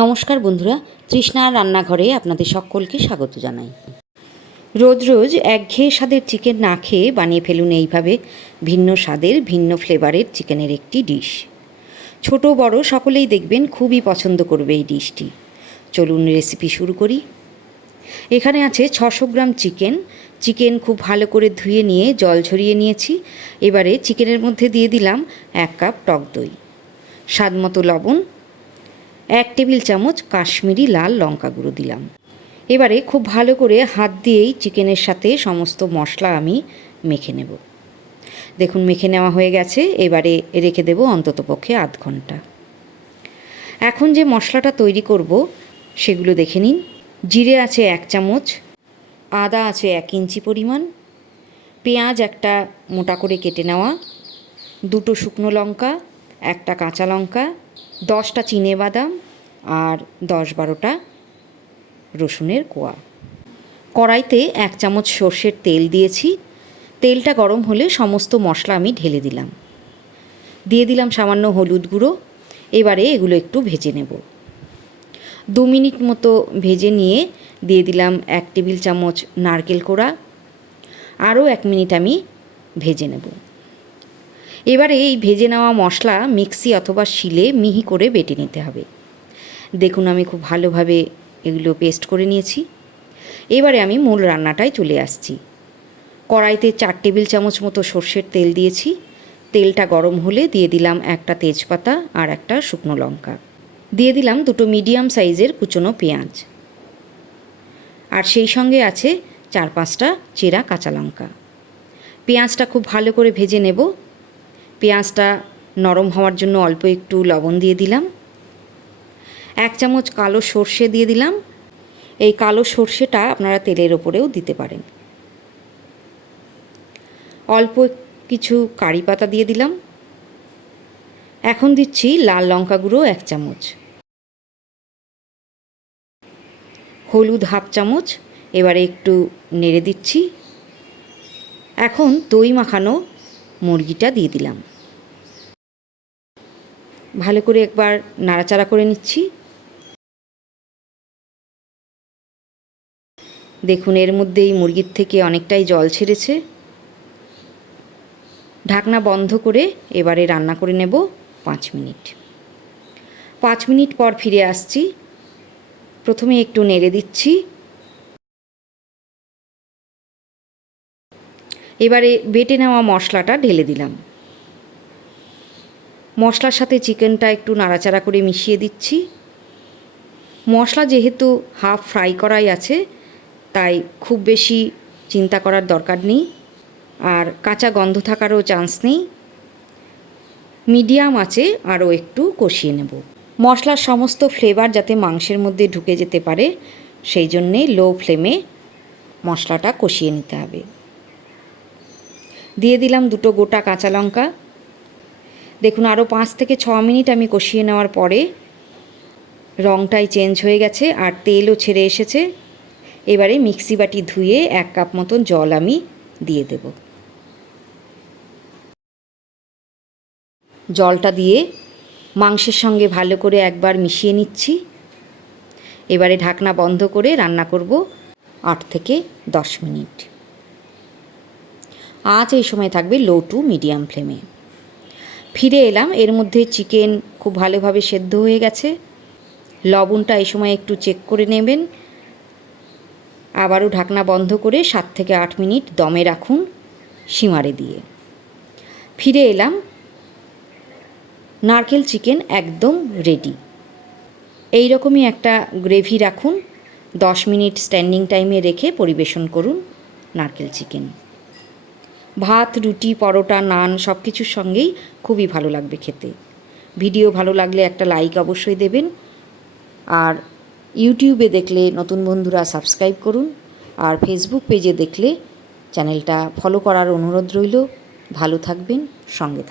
নমস্কার বন্ধুরা, তৃষ্ণার রান্নাঘরে আপনাদের সকলকে স্বাগত জানাই। রোজ রোজ একঘেয়ে স্বাদের চিকেন না খেয়ে বানিয়ে ফেলুন এইভাবে ভিন্ন স্বাদের ভিন্ন ফ্লেভারের চিকেনের একটি ডিশ। ছোট বড় সকলেই দেখবেন খুবই পছন্দ করবে এই ডিশটি। চলুন রেসিপি শুরু করি। এখানে আছে 600 গ্রাম চিকেন খুব ভালো করে ধুয়ে নিয়ে জল ঝরিয়ে নিয়েছি। এবারে চিকেনের মধ্যে দিয়ে দিলাম 1 কাপ টক দই, স্বাদ মতো লবণ, 1 টেবিল চামচ কাশ্মীরি লাল লঙ্কা গুঁড়ো দিলাম। এবারে খুব ভালো করে হাত দিয়েই চিকেনের সাথে সমস্ত মশলা আমি মেখে নেব। দেখুন মেখে নেওয়া হয়ে গেছে। এবারে রেখে দেব অন্ততপক্ষে আধ ঘন্টা। এখন যে মশলাটা তৈরি করব সেগুলো দেখে নিন। জিরে আছে 1 চামচ, আদা আছে 1 ইঞ্চি পরিমাণ, পেঁয়াজ একটা মোটা করে কেটে নেওয়া, 2টো শুকনো লঙ্কা, 1টা কাঁচা লঙ্কা, 10টা চিনেবাদাম আর 10-12টা রসুনের কোয়া। কড়াইতে 1 চামচ সর্ষের তেল দিয়েছি। তেলটা গরম হলে সমস্ত মশলা আমি ঢেলে দিলাম। দিয়ে দিলাম সামান্য হলুদ গুঁড়ো। এবারে এগুলো একটু ভেজে নেব। 2 মিনিট মতো ভেজে নিয়ে দিয়ে দিলাম 1 টেবিল চামচ নারকেল কোড়া। আরও 1 মিনিট আমি ভেজে নেব। এবারে এই ভেজে নেওয়া মশলা মিক্সি অথবা শিলে মিহি করে বেটে নিতে হবে। দেখুন আমি খুব ভালোভাবে এগুলো পেস্ট করে নিয়েছি। এবারে আমি মূল রান্নাটায় চলে আসছি। কড়াইতে 4 টেবিল চামচ মতো সর্ষের তেল দিয়েছি। তেলটা গরম হলে দিয়ে দিলাম 1টা তেজপাতা আর 1টা শুকনো লঙ্কা। দিয়ে দিলাম 2টো মিডিয়াম সাইজের কুচনো পেঁয়াজ, আর সেই সঙ্গে আছে 4-5টা চেরা কাঁচা লঙ্কা। পেঁয়াজটা খুব ভালো করে ভেজে নেব। পেঁয়াজটা নরম হওয়ার জন্য অল্প একটু লবণ দিয়ে দিলাম। 1 চামচ কালো সর্ষে দিয়ে দিলাম। এই কালো সর্ষেটা আপনারা তেলের ওপরেও দিতে পারেন। অল্প কিছু কারি পাতা দিয়ে দিলাম। এখন দিচ্ছি লাল লঙ্কা গুঁড়ো 1 চামচ, হলুদ 1/2 চামচ। এবারে একটু নেড়ে দিচ্ছি। এখন দই মাখানো মুরগিটা দিয়ে দিলাম। ভালো করে একবার নাড়াচাড়া করে নিচ্ছি। দেখুন এর মধ্যেই মুরগির থেকে অনেকটাই জল ছেড়েছে। ঢাকনা বন্ধ করে এবারে রান্না করে নেব 5 মিনিট। 5 মিনিট পর ফিরে আসছি। প্রথমে একটু নেড়ে দিচ্ছি। এবারে বেটে নেওয়া মশলাটা ঢেলে দিলাম। মশলার সাথে চিকেনটা একটু নাড়াচাড়া করে মিশিয়ে দিচ্ছি। মশলা যেহেতু হাফ ফ্রাই করাই আছে, তাই খুব বেশি চিন্তা করার দরকার নেই, আর কাঁচা গন্ধ থাকারও চান্স নেই। মিডিয়াম আঁচে আরও একটু কষিয়ে নেব। মশলার সমস্ত ফ্লেভার যাতে মাংসের মধ্যে ঢুকে যেতে পারে, সেই জন্যে লো ফ্লেমে মশলাটা কষিয়ে নিতে হবে। দিয়ে দিলাম 2টো গোটা কাঁচা লঙ্কা। দেখুন আরও 5 থেকে 6 মিনিট আমি কষিয়ে নেওয়ার পরে রঙটাই চেঞ্জ হয়ে গেছে আর তেলও ছেড়ে এসেছে। এবারে মিক্সি বাটি ধুয়ে 1 কাপ মতন জল আমি দিয়ে দেব। জলটা দিয়ে মাংসের সঙ্গে ভালো করে একবার মিশিয়ে নিচ্ছি। এবারে ঢাকনা বন্ধ করে রান্না করব 8 থেকে 10 মিনিট। আঁচ এই সময় থাকবে লো টু মিডিয়াম ফ্লেমে। ফিরে এলাম। এর মধ্যে চিকেন খুব ভালোভাবে সেদ্ধ হয়ে গেছে। লবণটা এই সময় একটু চেক করে নেবেন। আবারও ঢাকনা বন্ধ করে 7 থেকে 8 মিনিট দমে রাখুন সিমারে দিয়ে। ফিরে এলাম। নারকেল চিকেন একদম রেডি। এই রকমই একটা গ্রেভি রাখুন। 10 মিনিট স্ট্যান্ডিং টাইমে রেখে পরিবেশন করুন নারকেল চিকেন। ভাত, রুটি, পরোটা, নান সব কিছুর সঙ্গেই খুবই ভালো লাগবে খেতে। ভিডিও ভালো লাগলে একটা লাইক অবশ্যই দেবেন। আর ইউটিউবে দেখলে নতুন বন্ধুরা সাবস্ক্রাইব করুন, আর ফেসবুক পেজে দেখলে চ্যানেলটা ফলো করার অনুরোধ রইল। ভালো থাকবেন, সঙ্গে থাকবেন।